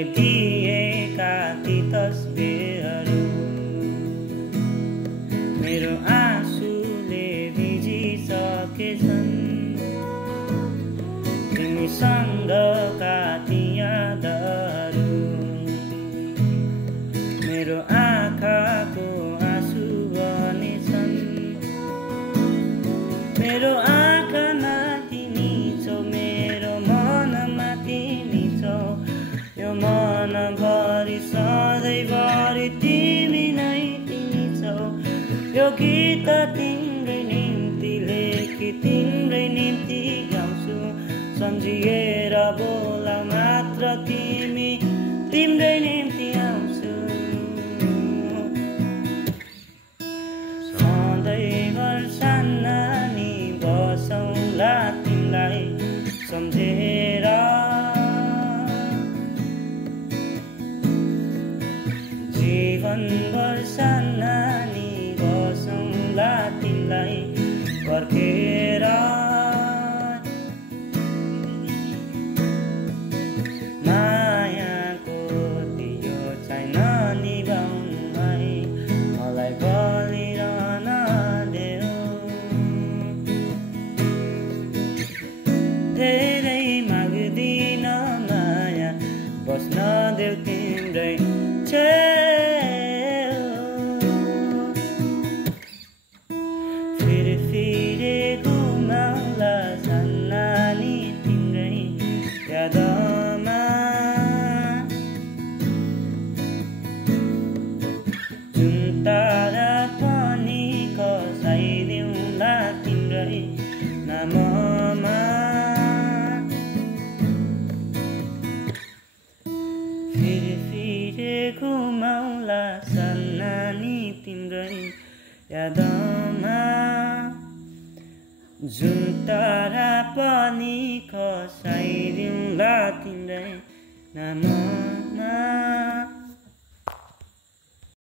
तिमीले दिएका ती तस्बिरहरू मेरो आँसुले भिजिसकेछन्। तिमीसँगका ती यादहरू मेरो आँखाको आँसु बनेछन्। मेरो आँखामा तिमी छौ, मेरो मनमा तिमी छौ, यो मनभरि सधैँभरि तिमी नै तिमी छौ। यो गीत तिम्रै निम्ति लेखी तिम्रै निम्ति गाउँछु। सम्झिएर बोला मात्र तिमी, तिम्रै निम्ति आउँछु। सधैँभर सान्नानी बसौँला तिमीलाई सम्झेर। जीवनभर सान्नानी बसौँला तिमीलाई पर्खेर। मायाको दियो छैन निभाउनुलाई, मलाई बलिरहन देऊ। धेरै माग्दिन माया, बस्न देऊ तिम्रै छेउ। फेरि फेरि घुमाउला सान्नानी तिम्रै यादमा। जुन तारा पनि खसाइदिउँला तिम्रै नाममा। फेरि फेरि घुमाउला सान्नानी तिम्रै यादमा। जुन तारा पनि खसाइदिउँला तिम्रै नाममा।